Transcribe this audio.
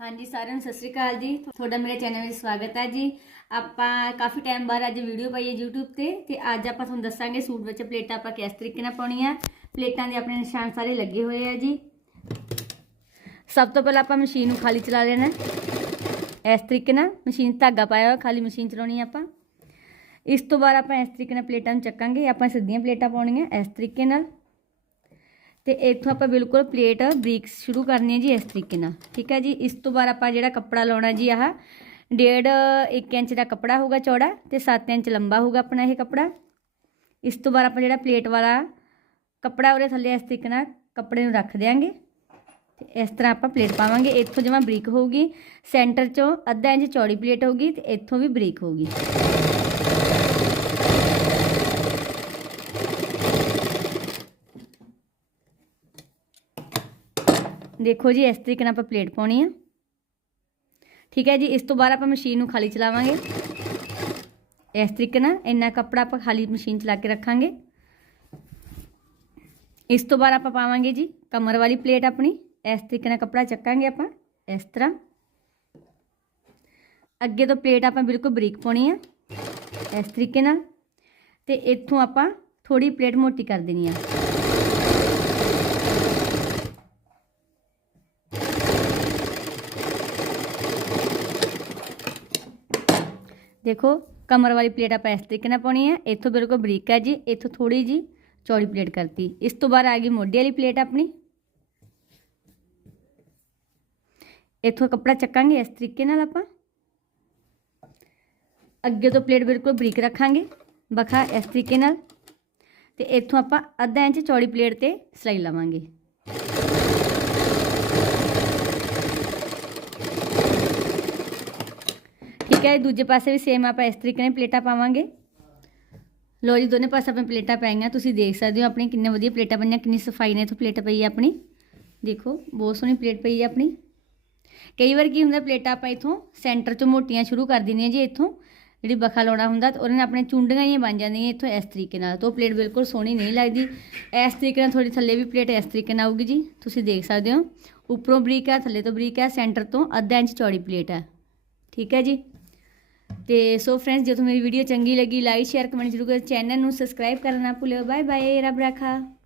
ਹਾਂਜੀ, ਸਾਰਿਆਂ ਨੂੰ ਸਤਿ ਸ੍ਰੀ ਅਕਾਲ ਜੀ। ਤੁਹਾਡਾ ਮੇਰੇ ਚੈਨਲ ਵਿੱਚ ਸਵਾਗਤ ਹੈ ਜੀ। ਆਪਾਂ ਕਾਫੀ ਟਾਈਮ ਬਾਅਦ ਅੱਜ ਵੀਡੀਓ ਪਾਈ ਹੈ YouTube ਤੇ ਤੇ ਅੱਜ ਆਪਾਂ ਤੁਹਾਨੂੰ ਦੱਸਾਂਗੇ ਸੂਟ ਵਿੱਚ ਪਲੇਟਾਂ ਆਪਾਂ ਕਿਸ ਤਰੀਕੇ ਨਾਲ ਪਾਉਣੀਆਂ। ਪਲੇਟਾਂ ਦੇ ਆਪਣੇ ਨਿਸ਼ਾਨ ਸਾਰੇ ਲੱਗੇ ਹੋਏ ਆ ਜੀ। ਸਭ ਤੋਂ ਪਹਿਲਾਂ ਆਪਾਂ ਮਸ਼ੀਨ ਨੂੰ ਖਾਲੀ ਚਲਾ ਲੈਣਾ ਇਸ ਤਰੀਕੇ ਨਾਲ ਮਸ਼ੀਨ ਧਾਗਾ ਪਾਇਆ ਹੋਇਆ, ਖਾਲੀ ਮਸ਼ੀਨ ਚਲਾਉਣੀ ਹੈ ਆਪਾਂ। ਇਸ ਤੋਂ ਬਾਅਦ ਆਪਾਂ ਇਸ ਤਰੀਕੇ ਨਾਲ ਪਲੇਟਾਂ ਨੂੰ ਚੱਕਾਂਗੇ। ਆਪਾਂ ਸਿੱਧੀਆਂ ਪਲੇਟਾਂ ਪਾਉਣੀਆਂ ਇਸ ਤਰੀਕੇ ਨਾਲ। ਤੇ ਇੱਥੋਂ ਆਪਾਂ ਬਿਲਕੁਲ ਪਲੇਟ ਬਰੀਕ ਸ਼ੁਰੂ ਕਰਨੀ ਹੈ ਜੀ ਇਸ ਤਰੀਕੇ ਨਾਲ, ਠੀਕ ਹੈ ਜੀ? ਇਸ ਤੋਂ ਬਾਅਦ ਆਪਾਂ ਜਿਹੜਾ ਕੱਪੜਾ ਲਾਉਣਾ ਜੀ ਆਹ, ਡੇਢ 1 ਇੰਚ ਦਾ ਕੱਪੜਾ ਹੋਊਗਾ ਚੌੜਾ ਤੇ 7 ਇੰਚ ਲੰਬਾ ਹੋਊਗਾ ਆਪਣਾ ਇਹ ਕੱਪੜਾ। ਇਸ ਤੋਂ ਬਾਅਦ ਆਪਾਂ ਜਿਹੜਾ ਪਲੇਟ ਵਾਲਾ ਕੱਪੜਾ ਉਹਦੇ ਥੱਲੇ ਇਸ ਤਰੀਕੇ ਨਾਲ ਕੱਪੜੇ ਨੂੰ ਰੱਖ ਦਿਆਂਗੇ। ਤੇ ਇਸ ਤਰ੍ਹਾਂ ਆਪਾਂ ਪਲੇਟ ਪਾਵਾਂਗੇ। ਇੱਥੋਂ ਜਿਵੇਂ ਬਰੀਕ ਹੋਊਗੀ, ਸੈਂਟਰ ਚੋਂ ਅੱਧਾ ਇੰਚ ਚੌੜੀ ਪਲੇਟ ਹੋਊਗੀ ਤੇ ਇੱਥੋਂ ਵੀ ਬਰੀਕ ਹੋਊਗੀ। ਦੇਖੋ ਜੀ, ਇਸ ਤਰੀਕੇ ਨਾਲ ਆਪਾਂ ਪਲੇਟ ਪਾਉਣੀ ਆ। ਠੀਕ ਹੈ ਜੀ, ਇਸ ਤੋਂ ਬਾਅਦ ਆਪਾਂ ਮਸ਼ੀਨ ਨੂੰ ਖਾਲੀ ਚਲਾਵਾਂਗੇ। ਇਸ ਤਰੀਕੇ ਨਾਲ ਇੰਨਾ ਕੱਪੜਾ ਆਪਾਂ ਖਾਲੀ ਮਸ਼ੀਨ ਚਲਾ ਕੇ ਰੱਖਾਂਗੇ। ਇਸ ਤੋਂ ਬਾਅਦ ਆਪਾਂ ਪਾਵਾਂਗੇ ਜੀ, ਕਮਰ ਵਾਲੀ ਪਲੇਟ ਆਪਣੀ। ਇਸ ਤਰੀਕੇ ਨਾਲ ਕੱਪੜਾ ਚੱਕਾਂਗੇ ਆਪਾਂ, ਇਸ ਤਰ੍ਹਾਂ। ਅੱਗੇ ਤੋਂ ਪਲੇਟ ਆਪਾਂ ਬਿਲਕੁਲ ਬਰੀਕ ਪਾਉਣੀ ਆ, ਇਸ ਤਰੀਕੇ ਨਾਲ। ਤੇ ਇੱਥੋਂ ਆਪਾਂ ਥੋੜੀ ਪਲੇਟ ਮੋਟੀ ਕਰ ਦੇਣੀ ਆ। ਦੇਖੋ, ਕਮਰ ਵਾਲੀ ਪਲੇਟ ਆਪਾਂ ਇਸ ਤਰੀਕੇ ਨਾਲ ਪਾਉਣੀ ਹੈ। ਇੱਥੋਂ ਬਿਲਕੁਲ ਬਰੀਕ ਹੈ ਜੀ, ਇੱਥੋਂ ਥੋੜੀ ਜੀ ਚੌੜੀ ਪਲੇਟ ਕਰਤੀ। ਇਸ ਤੋਂ ਬਾਅਦ ਆ ਗਈ ਮੋਢੇ ਵਾਲੀ ਪਲੇਟ ਆਪਣੀ। ਇੱਥੋਂ ਕੱਪੜਾ ਚੱਕਾਂਗੇ ਇਸ ਤਰੀਕੇ ਨਾਲ ਆਪਾਂ। ਅੱਗੇ ਤੋਂ ਪਲੇਟ ਬਿਲਕੁਲ ਬਰੀਕ ਰੱਖਾਂਗੇ, ਬਖਾ ਇਸ ਤਰੀਕੇ ਨਾਲ। ਤੇ ਇੱਥੋਂ ਆਪਾਂ ਅੱਧਾ ਇੰਚ ਚੌੜੀ ਪਲੇਟ ਤੇ ਸਿਲਾਈ ਲਵਾਂਗੇ। ਠੀਕ ਹੈ ਦੂਜੇ ਪਾਸੇ ਵੀ ਸੇਮ ਆਪਾਂ ਇਸ ਤਰੀਕੇ ਨਾਲ ਪਲੇਟਾਂ ਪਾਵਾਂਗੇ। ਲੋ ਜੀ, ਦੋਨੇ ਪਾਸੇ ਆਪਾਂ ਪਲੇਟਾਂ ਪਾਈਆਂ ਤੁਸੀਂ ਦੇਖ ਸਕਦੇ ਹੋ ਆਪਣੀ ਕਿੰਨੇ ਵਧੀਆ ਪਲੇਟਾਂ ਪਈਆਂ, ਕਿੰਨੀ ਸਫ਼ਾਈ ਨਾਲ ਇੱਥੋਂ ਪਲੇਟ ਪਈ ਹੈ ਆਪਣੀ। ਦੇਖੋ, ਬਹੁਤ ਸੋਹਣੀ ਪਲੇਟ ਪਈ ਹੈ ਆਪਣੀ। ਕਈ ਵਾਰ ਕੀ ਹੁੰਦਾ, ਪਲੇਟਾਂ ਆਪਾਂ ਇਥੋਂ ਸੈਂਟਰ ਚੋਂ ਮੋਟੀਆਂ ਸ਼ੁਰੂ ਕਰ ਦਿੰਦੀਆਂ ਜੀ, ਇਥੋਂ ਜਿਹੜੀ ਬਖਾ ਲਾਉਣਾ ਹੁੰਦਾ, ਤਾਂ ਉਹਦੇ ਨਾਲ ਆਪਣੇ ਚੁੰਡੀਆਂ ਹੀ ਬਣ ਜਾਂਦੀਆਂ ਇਥੋਂ ਇਸ ਤਰੀਕੇ ਨਾਲ। ਤਾਂ ਉਹ ਪਲੇਟ ਬਿਲਕੁਲ ਸੋਹਣੀ ਨਹੀਂ ਲੱਗਦੀ। ਇਸ ਤਰੀਕੇ ਨਾਲ ਥੋੜੀ ਥੱਲੇ ਵੀ ਪਲੇਟ ਇਸ ਤਰੀਕੇ ਨਾਲ ਆਊਗੀ ਜੀ, ਤੁਸੀਂ ਦੇਖ ਸਕਦੇ ਹੋ। ਉੱਪਰੋਂ ਬਰੀਕ ਹੈ, ਥੱਲੇ ਤੋਂ ਬਰੀਕ ਹੈ, ਸੈਂਟਰ ਤੋਂ ਅੱਧਾ ਇੰਚ ਚੌੜੀ ਪਲੇਟ ਹੈ। ਠੀਕ ਹੈ ਜੀ? ਤੇ ਸੋ ਫਰੈਂਡਸ ਜੇ ਤੁਹਾਨੂੰ ਮੇਰੀ ਵੀਡੀਓ ਚੰਗੀ ਲੱਗੀ ਲਾਈਕ ਸ਼ੇਅਰ ਕਮੈਂਟ ਜ਼ਰੂਰ ਕਰੋ ਚੈਨਲ ਨੂੰ ਸਬਸਕ੍ਰਾਈਬ ਕਰਨਾ ਨਾ ਭੁੱਲਿਓ। ਬਾਏ ਬਾਏ ਰੱਬ ਰਾਖਾ।